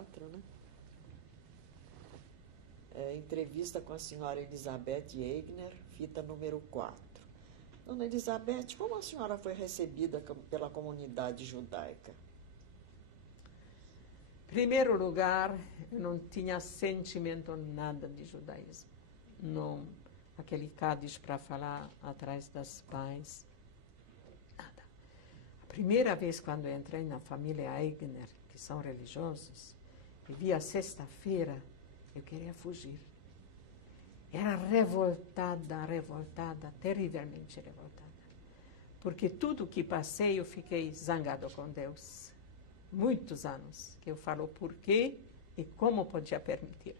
4, né? Entrevista com a senhora Elizabeth Egner, fita número 4. Dona Elizabeth, como a senhora foi recebida pela comunidade judaica? Em primeiro lugar, eu não tinha sentimento nada de judaísmo. Não, aquele Cádiz para falar atrás das pais, nada. A primeira vez quando eu entrei na família Egner, que são religiosos, e vi a sexta-feira, eu queria fugir. Era revoltada, terrivelmente revoltada. Porque tudo que passei, eu fiquei zangado com Deus. Muitos anos que eu falo por quê e como podia permitir.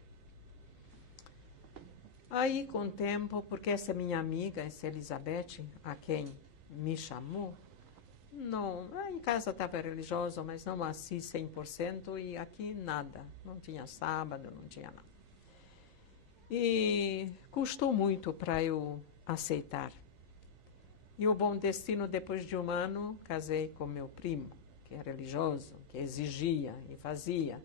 Aí, com o tempo, porque essa minha amiga, essa Elizabeth, a quem me chamou, não, lá em casa estava religioso, mas não assim 100%, e aqui nada. Não tinha sábado, não tinha nada. E custou muito para eu aceitar. E o bom destino, depois de um ano, casei com meu primo, que é religioso, que exigia e fazia,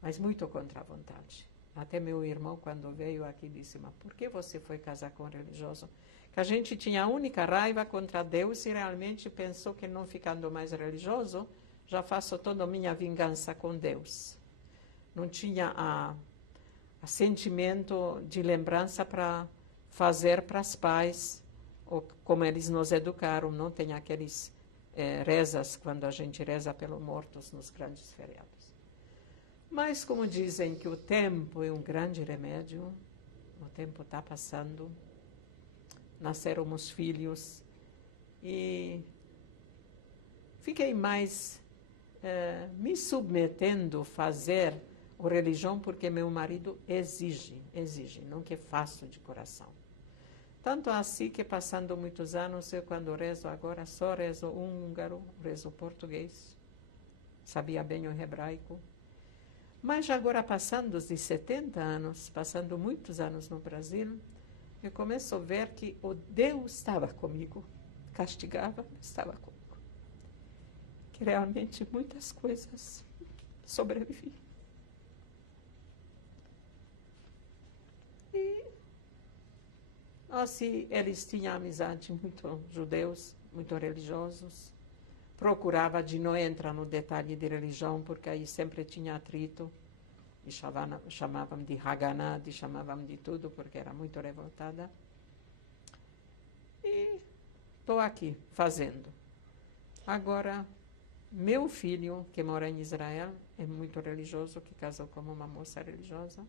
mas muito contra a vontade. Até meu irmão, quando veio aqui, disse, mas por que você foi casar com um religioso? Que a gente tinha a única raiva contra Deus e realmente pensou que não ficando mais religioso, já faço toda a minha vingança com Deus. Não tinha a sentimento de lembrança para fazer para os pais, ou como eles nos educaram, não tem aqueles rezas, quando a gente reza pelos mortos nos grandes feriados. Mas, como dizem que o tempo é um grande remédio, o tempo está passando, nasceram os filhos, e fiquei mais me submetendo a fazer a religião porque meu marido exige, não que faço de coração. Tanto assim que, passando muitos anos, eu quando rezo agora, só rezo húngaro, rezo português, sabia bem o hebraico. Mas agora, passando de 70 anos, passando muitos anos no Brasil, eu começo a ver que o Deus estava comigo, castigava, mas estava comigo. Que realmente muitas coisas sobrevivi. E assim, eles tinham amizade, muito judeus, muito religiosos. Procurava de não entrar no detalhe de religião, porque aí sempre tinha atrito. E chamavam de Haganá, chamavam de tudo, porque era muito revoltada. E estou aqui, fazendo. Agora, meu filho, que mora em Israel, é muito religioso, que casou com uma moça religiosa,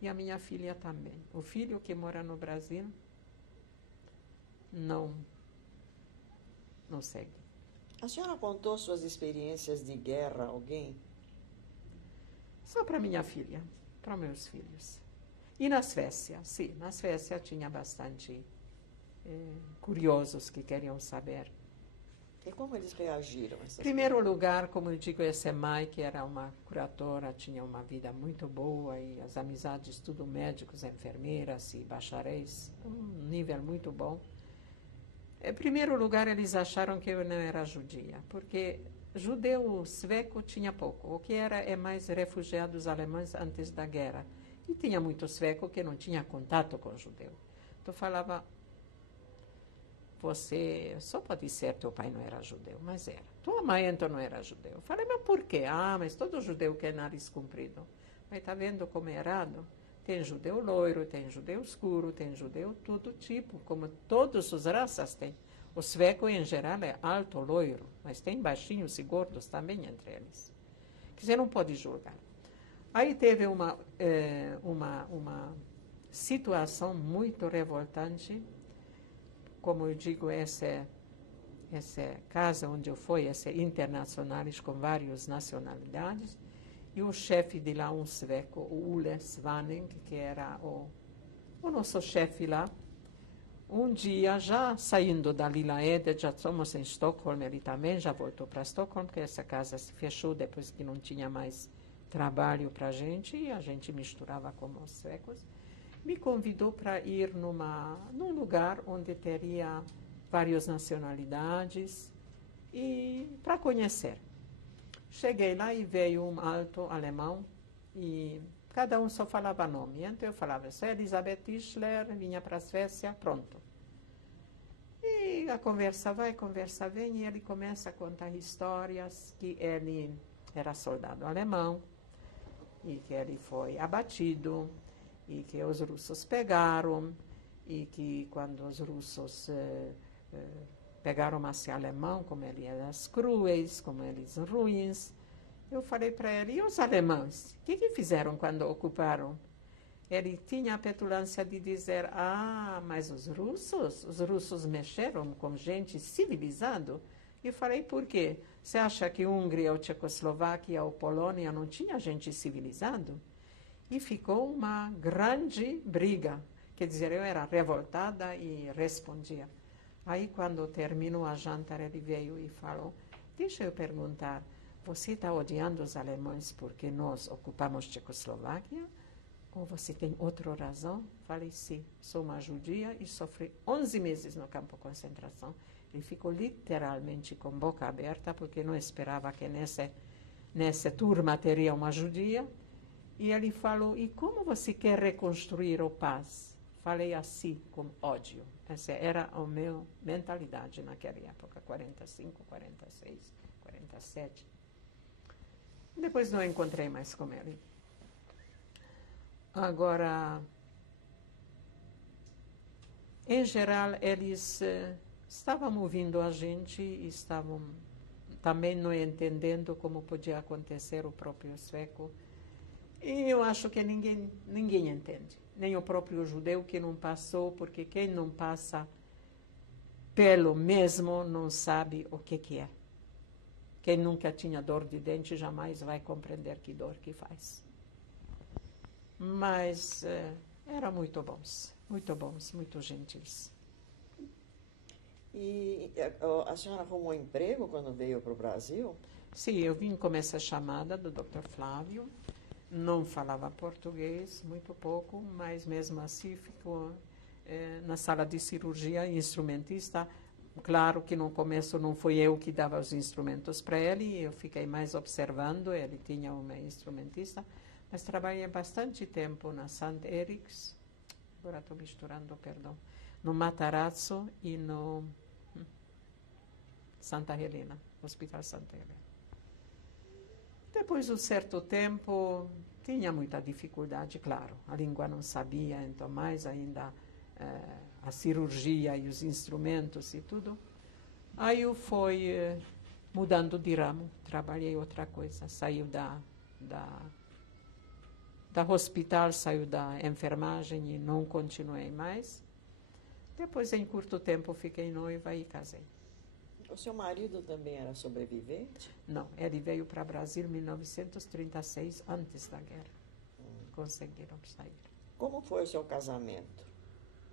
e a minha filha também. O filho que mora no Brasil não segue. A senhora contou suas experiências de guerra a alguém? Só para minha filha, para meus filhos. E na Suécia, sim, na Suécia tinha bastante curiosos que queriam saber. E como eles reagiram? Em primeiro lugar, como eu digo, essa mãe, que era uma curadora, tinha uma vida muito boa, e as amizades, tudo médicos, enfermeiras e bacharéis, um nível muito bom. Em primeiro lugar, eles acharam que eu não era judia, porque judeu sueco tinha pouco. O que era é mais refugiados alemães antes da guerra. E tinha muito sueco que não tinha contato com judeu. Então falava, você só pode ser, teu pai não era judeu, mas era. Tua mãe então não era judeu. Eu falei, mas por quê? Ah, mas todo judeu quer nariz comprido. Mas está vendo como é errado? Tem judeu loiro, tem judeu escuro, tem judeu todo tipo, como todas as raças têm. O sueco, em geral, é alto, loiro, mas tem baixinhos e gordos também entre eles. Que você não pode julgar. Aí teve uma situação muito revoltante, como eu digo, essa casa onde eu fui, essa internacionais com várias nacionalidades, e o chefe de lá, um sueco, o Ulle Svanning, que era o nosso chefe lá, um dia, já saindo da Lilla Ede, já somos em Estocolmo, ele também já voltou para Estocolmo, porque essa casa se fechou depois que não tinha mais trabalho para a gente, e a gente misturava com os suecos. Me convidou para ir num lugar onde teria várias nacionalidades, e para conhecer. Cheguei lá e veio um alto alemão e cada um só falava nome. Então eu falava, sou Elisabeth Tischler, vinha para a Suécia, pronto. E a conversa vai, conversa vem, e ele começa a contar histórias que ele era soldado alemão e que ele foi abatido e que os russos pegaram e que quando os russos pegaram esse alemão, como ele era cruéis, como eles ruins, eu falei para ele, e os alemães? O que fizeram quando ocuparam? Ele tinha a petulância de dizer, mas os russos mexeram com gente civilizada. Eu falei, por quê? Você acha que Hungria, ou Tchecoslováquia, ou Polônia não tinha gente civilizada? E ficou uma grande briga. Quer dizer, eu era revoltada e respondia. Aí, quando terminou a janta, ele veio e falou, deixa eu perguntar, você está odiando os alemães porque nós ocupamos Tchecoslováquia? Ou você tem outra razão? Falei, sim, sou uma judia e sofri 11 meses no campo de concentração. Ele ficou literalmente com boca aberta, porque não esperava que nessa turma teria uma judia. E ele falou, e como você quer reconstruir a paz? Falei assim, com ódio. Essa era a minha mentalidade naquela época, 45, 46, 47. Depois não encontrei mais com ele. Agora, em geral, eles estavam ouvindo a gente e estavam também não entendendo como podia acontecer o próprio sueco. E eu acho que ninguém entende, nem o próprio judeu que não passou, porque quem não passa pelo mesmo não sabe o que é. Quem nunca tinha dor de dente jamais vai compreender que dor que faz. Mas eram muito bons, muito gentis. E a senhora arrumou emprego quando veio para o Brasil? Sim, eu vim com essa chamada do Dr. Flávio. Não falava português, muito pouco, mas mesmo assim ficou na sala de cirurgia instrumentista. Claro que no começo não fui eu que dava os instrumentos para ele, eu fiquei mais observando, ele tinha uma instrumentista, mas trabalhei bastante tempo na St. Eriks, agora estou misturando, perdão, no Matarazzo e no Santa Helena, Hospital Santa Helena. Depois de um certo tempo, tinha muita dificuldade, claro, a língua não sabia, então mais ainda a cirurgia e os instrumentos e tudo. Aí eu fui mudando de ramo, trabalhei outra coisa, saiu da hospital, saiu da enfermagem e não continuei mais. Depois, em curto tempo, fiquei noiva e casei. O seu marido também era sobrevivente? Não, ele veio para o Brasil em 1936, antes da guerra. Conseguiram sair. Como foi o seu casamento?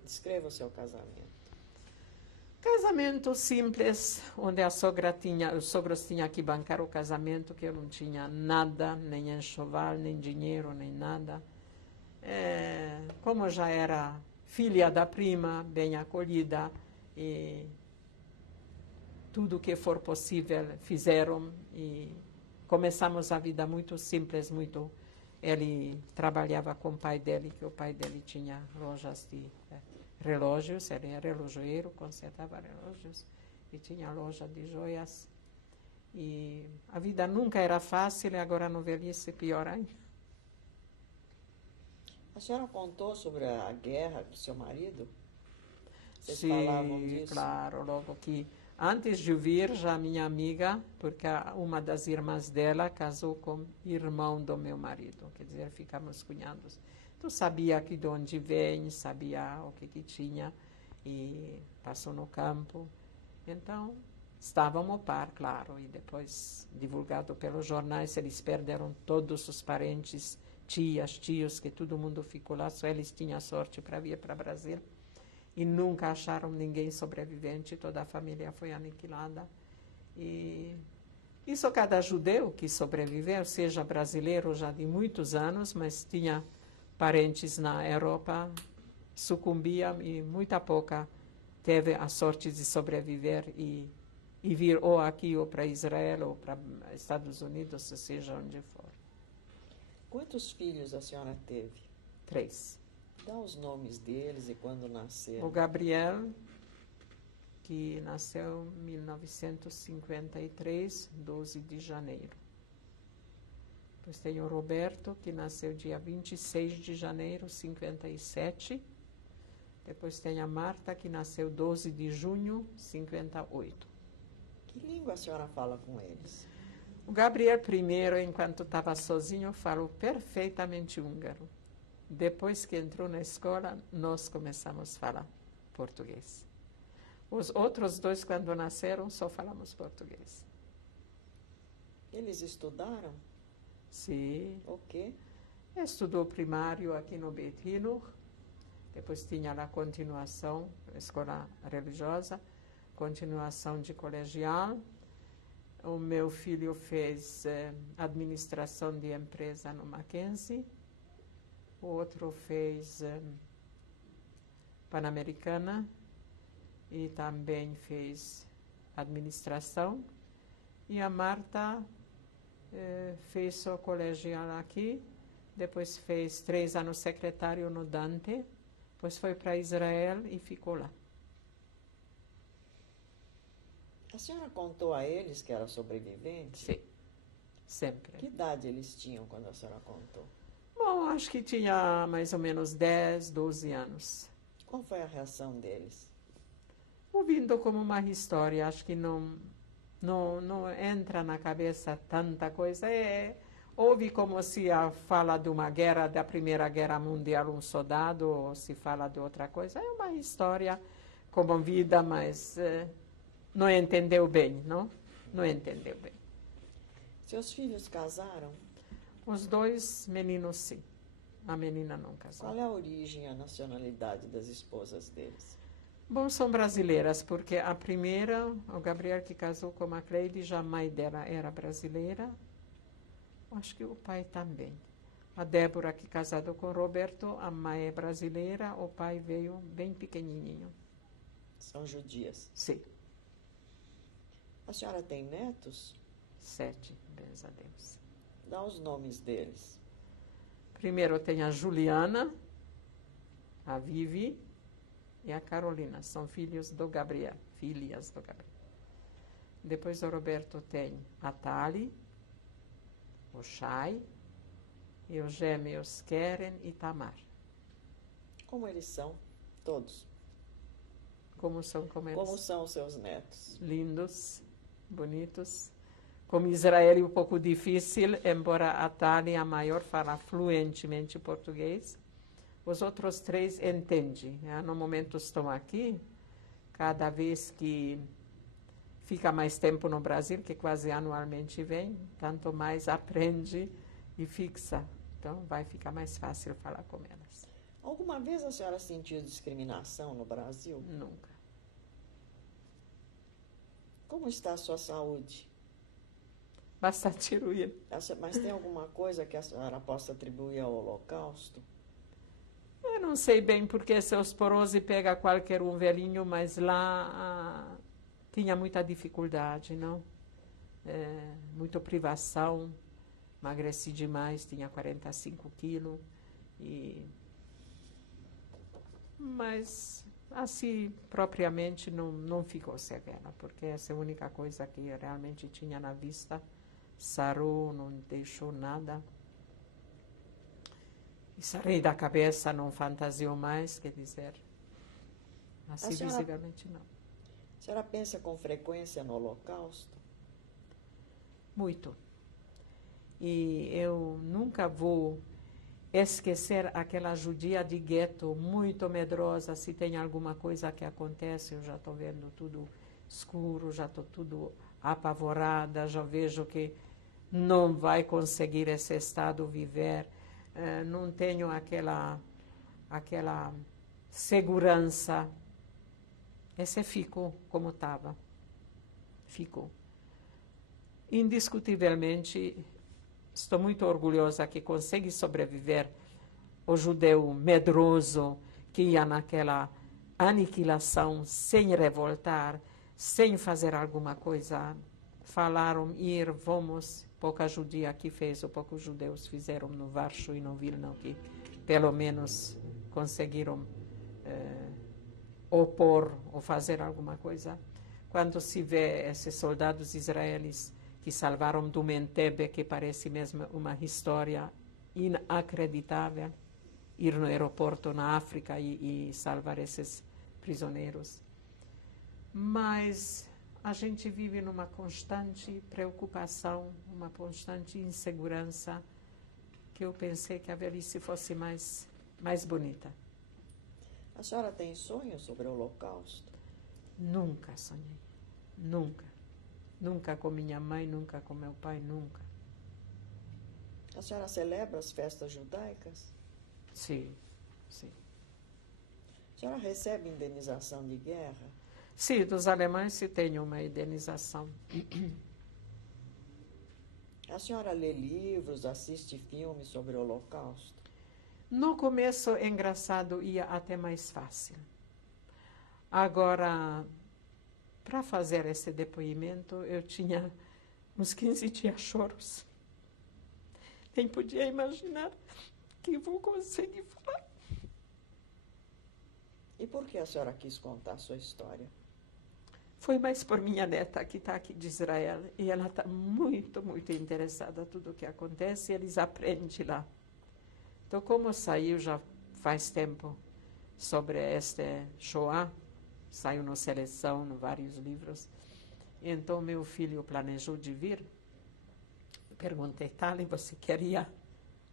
Descreva o seu casamento. Casamento simples, onde os sogros tinham que bancar o casamento, que eu não tinha nada, nem enxoval, nem dinheiro, nem nada. Como eu já era filha da prima, bem acolhida, e tudo que for possível fizeram, e começamos a vida muito simples, muito... Ele trabalhava com o pai dele, que o pai dele tinha lojas de relógios, ele era relojoeiro, consertava relógios, e tinha loja de joias. E a vida nunca era fácil, e agora no velhice pior ainda. A senhora contou sobre a guerra do seu marido? Vocês Sim, falavam disso? Claro, logo que antes de vir, já minha amiga, porque uma das irmãs dela casou com o irmão do meu marido, quer dizer, ficamos cunhados. Então, sabia que de onde vem, sabia o que tinha, e passou no campo. Então, estavam ao par, claro, e depois, divulgado pelos jornais, eles perderam todos os parentes, tias, tios, que todo mundo ficou lá, só eles tinham sorte para vir para o Brasil. E nunca acharam ninguém sobrevivente, toda a família foi aniquilada. E isso cada judeu que sobreviveu, seja brasileiro já de muitos anos, mas tinha parentes na Europa, sucumbia e muita pouca teve a sorte de sobreviver e e vir ou aqui ou para Israel ou para Estados Unidos, seja onde for. Quantos filhos a senhora teve? 3. Dá os nomes deles e quando nasceram. O Gabriel, que nasceu em 1953, 12 de janeiro. Depois tem o Roberto, que nasceu dia 26 de janeiro, 57. Depois tem a Marta, que nasceu 12 de junho, 58. Que língua a senhora fala com eles? O Gabriel, primeiro, enquanto estava sozinho, falou perfeitamente húngaro. Depois que entrou na escola, nós começamos a falar português. Os outros 2, quando nasceram, só falamos português. Eles estudaram? Sim. O quê? Estudou primário aqui no Beit Hinur. Depois tinha a continuação, escola religiosa, continuação de colegial. O meu filho fez administração de empresa no Mackenzie. O outro fez Pan-Americana e também fez administração. E a Marta fez o colegial aqui, depois fez 3 anos secretário no Dante, depois foi para Israel e ficou lá. A senhora contou a eles que era sobrevivente? Sim, sempre. Que idade eles tinham quando a senhora contou? Bom, acho que tinha mais ou menos 10, 12 anos. Qual foi a reação deles? Ouvindo como uma história, acho que não entra na cabeça tanta coisa. Ouve como se fala de uma guerra, da Primeira Guerra Mundial, um soldado, ou se fala de outra coisa. É uma história comovida, mas não entendeu bem, não? Não entendeu bem. Seus filhos casaram? Os 2 meninos, sim. A menina não casou. Qual é a origem e a nacionalidade das esposas deles? Bom, são brasileiras, porque a primeira, o Gabriel que casou com a Cleide, já a mãe dela era brasileira. Acho que o pai também. A Débora, que casou com o Roberto, a mãe é brasileira, o pai veio bem pequenininho. São judias? Sim. A senhora tem netos? 7, bens a Deus. Dá os nomes deles. Primeiro tem a Juliana, a Vivi e a Carolina. São filhos do Gabriel, filhas do Gabriel. Depois o Roberto tem a Tali, o Shai e os gêmeos Keren e Tamar. Como eles são? Todos. Como são como eles? Como são os seus netos? Lindos, bonitos. Como Israel é um pouco difícil, embora a Tali, a maior, fala fluentemente português. Os outros 3 entendem. No momento estão aqui, cada vez que fica mais tempo no Brasil, que quase anualmente vem, tanto mais aprende e fixa. Então, vai ficar mais fácil falar com elas. Alguma vez a senhora sentiu discriminação no Brasil? Nunca. Como está a sua saúde? Bastante ruim. Mas tem alguma coisa que a senhora possa atribuir ao Holocausto? Eu não sei bem porque se osteoporose pega qualquer um velhinho, mas lá tinha muita dificuldade, não? Muita privação, emagreci demais, tinha 45 quilos. Mas, assim, propriamente, não ficou severa, porque essa é a única coisa que realmente tinha na vista. Sarou, não deixou nada. E sarei da cabeça, não fantasiou mais, quer dizer, assim visivelmente não. A senhora pensa com frequência no Holocausto? Muito. E eu nunca vou esquecer aquela judia de gueto, muito medrosa. Se tem alguma coisa que acontece, eu já estou vendo tudo escuro, já estou tudo apavorada, já vejo que não vai conseguir esse estado viver. Não tenho aquela segurança. Esse ficou como estava. Ficou. Indiscutivelmente, estou muito orgulhosa que consegui sobreviver o judeu medroso que ia naquela aniquilação sem revoltar, sem fazer alguma coisa. Falaram ir, vamos, pouca judia que fez, ou poucos judeus fizeram no Varsho e no Vilna, que pelo menos conseguiram opor ou fazer alguma coisa. Quando se vê esses soldados israelis que salvaram do Entebbe, que parece mesmo uma história inacreditável, ir no aeroporto na África e salvar esses prisioneiros. Mas a gente vive numa constante preocupação, uma constante insegurança, que eu pensei que a velhice fosse mais bonita. A senhora tem sonhos sobre o Holocausto? Nunca sonhei. Nunca. Nunca com minha mãe, nunca com meu pai, nunca. A senhora celebra as festas judaicas? Sim, sim. A senhora recebe indenização de guerra? Sim, dos alemães se tem uma indenização. A senhora lê livros, assiste filmes sobre o Holocausto? No começo, é engraçado, ia até mais fácil. Agora, para fazer esse depoimento, eu tinha uns 15 dias choros. Nem podia imaginar que vou conseguir falar. E por que a senhora quis contar a sua história? Foi mais por minha neta, que está aqui de Israel, e ela está muito, muito interessada em tudo o que acontece, e eles aprendem lá. Então, como saiu já faz tempo sobre este Shoah, saiu na seleção, em vários livros, então meu filho planejou de vir. Perguntei, Tali, você queria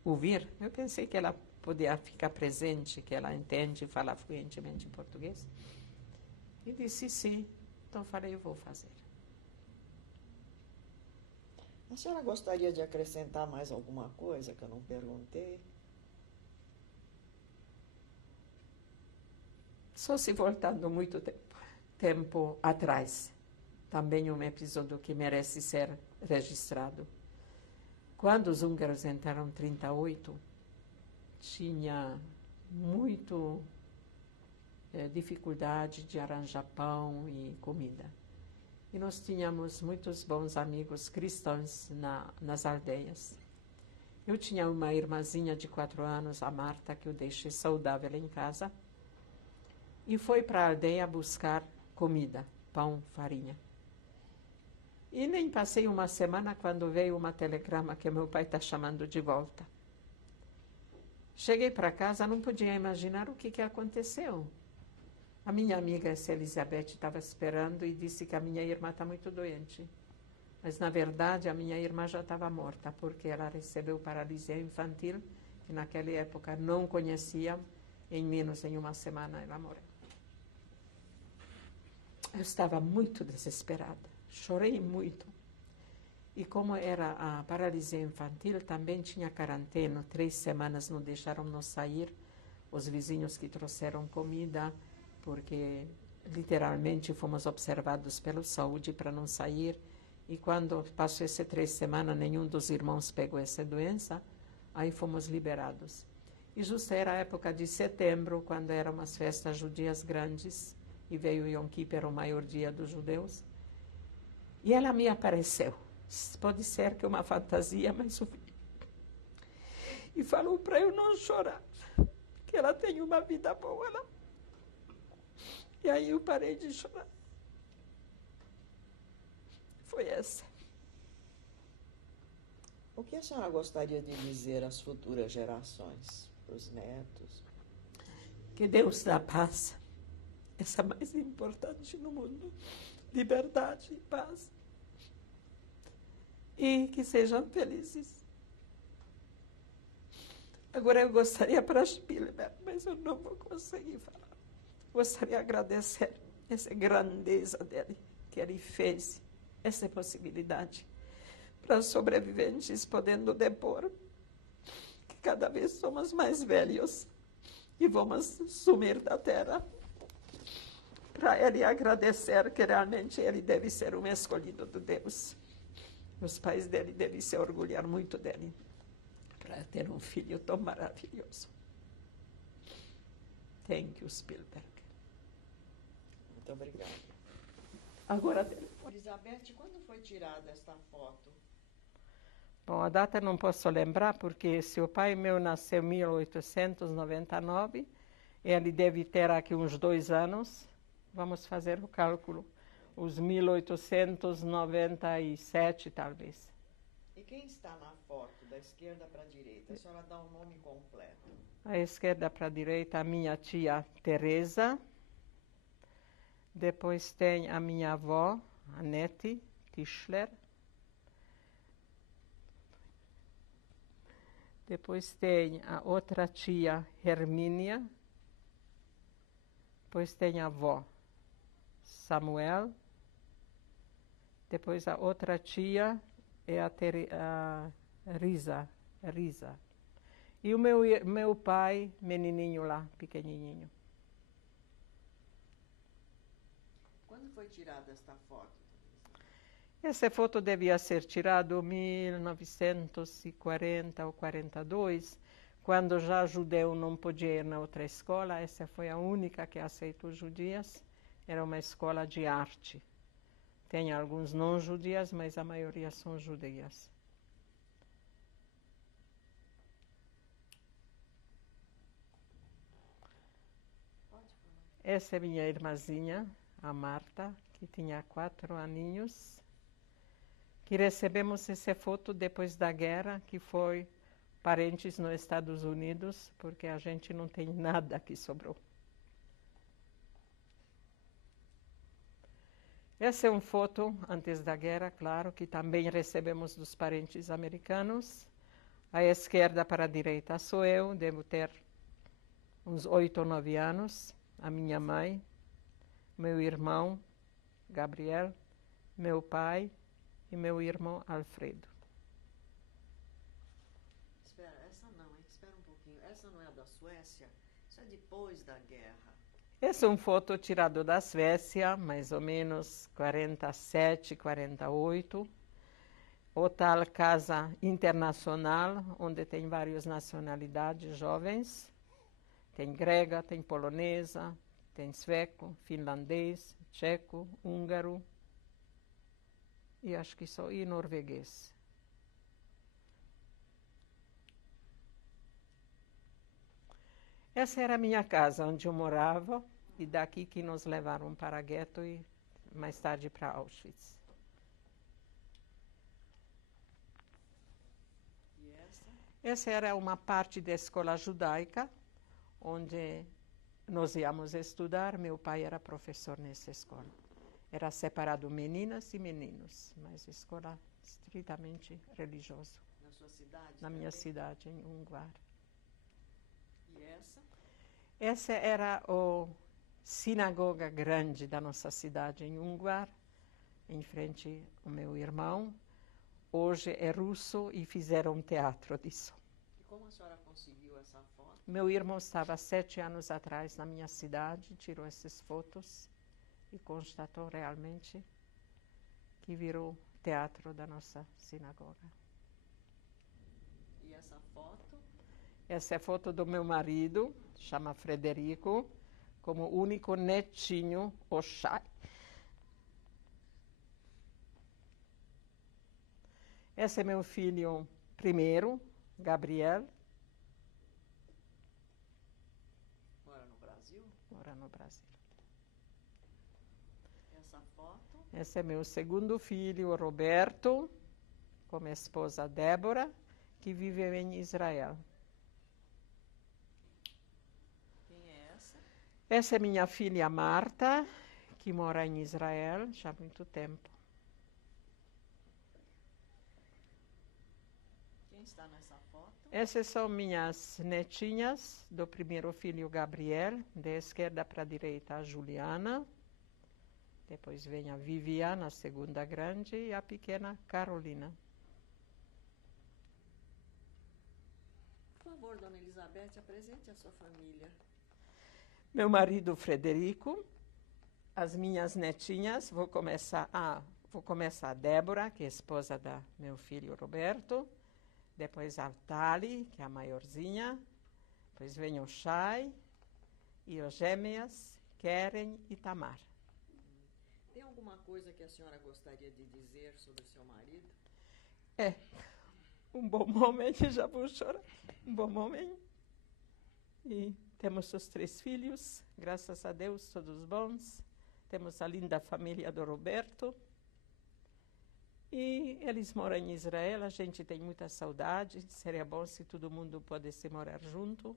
ouvir? Eu pensei que ela podia ficar presente, que ela entende e fala fluentemente português. E disse sim. Então falei, eu vou fazer. A senhora gostaria de acrescentar mais alguma coisa que eu não perguntei? Só se voltando muito tempo atrás, também um episódio que merece ser registrado. Quando os húngaros entraram em 1938, tinha muito dificuldade de arranjar pão e comida. E nós tínhamos muitos bons amigos cristãos nas aldeias. Eu tinha uma irmãzinha de 4 anos, a Marta, que eu deixei saudável em casa, e foi para a aldeia buscar comida, pão, farinha. E nem passei uma semana quando veio uma telegrama que meu pai está chamando de volta. Cheguei para casa, não podia imaginar o que aconteceu. A minha amiga, essa Elizabeth, estava esperando e disse que a minha irmã está muito doente. Mas, na verdade, a minha irmã já estava morta, porque ela recebeu paralisia infantil, que naquela época não conhecia, em menos de uma semana ela morreu. Eu estava muito desesperada, chorei muito. E como era a paralisia infantil, também tinha quarentena, 3 semanas não deixaram-nos sair, os vizinhos que trouxeram comida, porque literalmente fomos observados pela saúde para não sair. E quando passou essas 3 semanas, nenhum dos irmãos pegou essa doença, aí fomos liberados. E justo era a época de setembro, quando eram umas festas judias grandes, e veio Yom Kippur, o maior dia dos judeus. E ela me apareceu. Pode ser que uma fantasia, mas eu vi. E falou para eu não chorar, que ela tem uma vida boa lá. E aí eu parei de chorar. Foi essa. O que a senhora gostaria de dizer às futuras gerações, para os netos? Que Deus dá paz. Essa é a mais importante no mundo. Liberdade e paz. E que sejam felizes. Agora eu gostaria para Spielberg, mas eu não vou conseguir falar. Gostaria de agradecer essa grandeza dele, que ele fez, essa possibilidade para os sobreviventes, podendo depor que cada vez somos mais velhos e vamos sumir da terra. Para ele agradecer que realmente ele deve ser um escolhido de Deus. Os pais dele devem se orgulhar muito dele, para ter um filho tão maravilhoso. Thank you, Spielberg. Muito obrigada. Agora, Elizabeth, quando foi tirada esta foto? bom, a data não posso lembrar, porque seu pai meu nasceu em 1899, ele deve ter aqui uns 2 anos, vamos fazer o cálculo, os 1897 talvez. E quem está na foto, da esquerda para a direita? A senhora dá o nome completo. À esquerda para a direita, a minha tia Teresa. Depois tem a minha avó, Anete Tischler. Depois tem a outra tia, Hermínia. Depois tem a avó, Samuel. Depois a outra tia é a Risa. E o meu pai, menininho lá, pequenininho. Quando foi tirada esta foto? Essa foto devia ser tirada em 1940 ou 42, quando já judeu não podia ir na outra escola. Essa foi a única que aceitou judias. Era uma escola de arte. Tem alguns não judias, mas a maioria são judias. Essa é minha irmãzinha, a Marta, que tinha 4 aninhos, que recebemos essa foto depois da guerra, que foi parentes nos Estados Unidos, porque a gente não tem nada que sobrou. Essa é uma foto antes da guerra, claro, que também recebemos dos parentes americanos. À esquerda para a direita sou eu, devo ter uns 8 ou 9 anos. A minha mãe, meu irmão, Gabriel, meu pai e meu irmão, Alfredo. Espera, essa não, hein? Espera um pouquinho. Essa não é da Suécia? Isso é depois da guerra. Essa é uma foto tirada da Suécia, mais ou menos 47, 48. O tal Casa Internacional, onde tem várias nacionalidades jovens. Tem grega, tem polonesa, tem sueco, finlandês, tcheco, húngaro e acho que só e norueguês. Essa era a minha casa, onde eu morava, e daqui que nos levaram para gueto e mais tarde para Auschwitz. E essa? Essa era uma parte da escola judaica, onde nós íamos estudar. Meu pai era professor nessa escola. Era separado meninas e meninos, mas escola estritamente religiosa. Na sua cidade? Na minha cidade, em Unguar. E essa? Essa era a sinagoga grande da nossa cidade, em Unguar, em frente ao meu irmão. Hoje é russo e fizeram um teatro disso. E como a senhora conseguiu essa foto? Meu irmão estava 7 anos atrás na minha cidade, tirou essas fotos e constatou realmente que virou teatro da nossa sinagoga. E essa foto? Essa é a foto do meu marido, chama Frederico, como único netinho, Oshai. Esse é meu filho primeiro, Gabriel. Mora no Brasil? Mora no Brasil. Essa foto? Esse é meu segundo filho, Roberto, com minha esposa Débora, que vive em Israel. Quem é essa? Essa é minha filha Marta, que mora em Israel já há muito tempo. Quem está nessa foto? Essas são minhas netinhas do primeiro filho, Gabriel, da esquerda para a direita, a Juliana. Depois vem a Viviana, a segunda grande, e a pequena Carolina. Por favor, dona Elizabeth, apresente a sua família. Meu marido, Frederico, as minhas netinhas, vou começar a Débora, que é esposa da meu filho Roberto, depois a Tali, que é a maiorzinha, depois vem o Shai, e os gêmeas, Keren e Tamar. Tem alguma coisa que a senhora gostaria de dizer sobre o seu marido? Um bom momento, já vou chorar. Um bom momento. E temos os 3 filhos, graças a Deus, todos bons. Temos a linda família do Roberto. E eles moram em Israel, a gente tem muita saudade. Seria bom se todo mundo pudesse morar junto.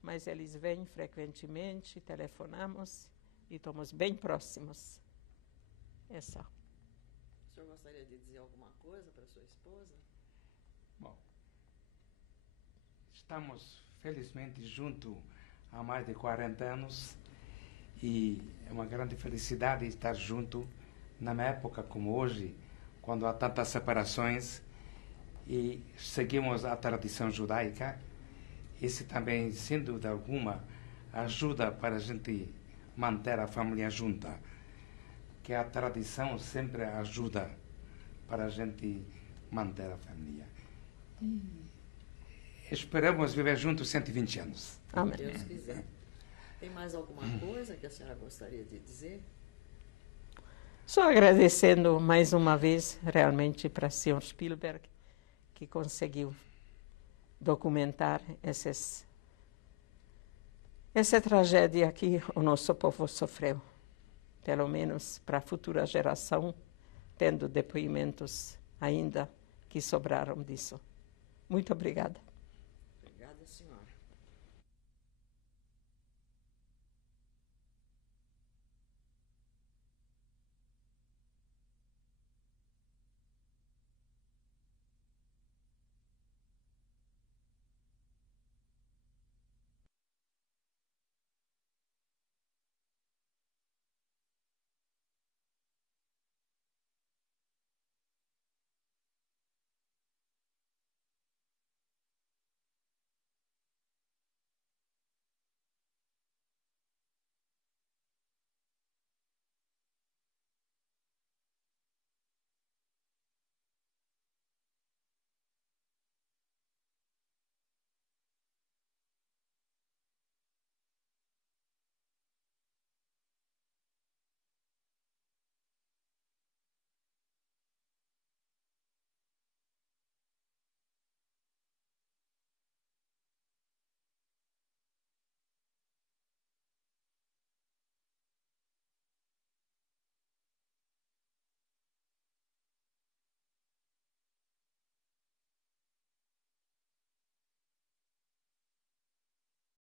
Mas eles vêm frequentemente, telefonamos e estamos bem próximos. É só. O senhor gostaria de dizer alguma coisa para sua esposa? Bom, estamos felizmente juntos há mais de 40 anos e é uma grande felicidade estar junto numa época como hoje, quando há tantas separações e seguimos a tradição judaica. Isso também, sem dúvida alguma, ajuda para a gente manter a família junta, que a tradição sempre ajuda para a gente manter a família. Esperamos viver juntos 120 anos. Amém. Se Deus quiser. Tem mais alguma coisa que a senhora gostaria de dizer? Só agradecendo mais uma vez, realmente, para o Sr. Spielberg, que conseguiu documentar essa tragédia que o nosso povo sofreu. Pelo menos para a futura geração, tendo depoimentos ainda que sobraram disso. Muito obrigada. Obrigada, senhora.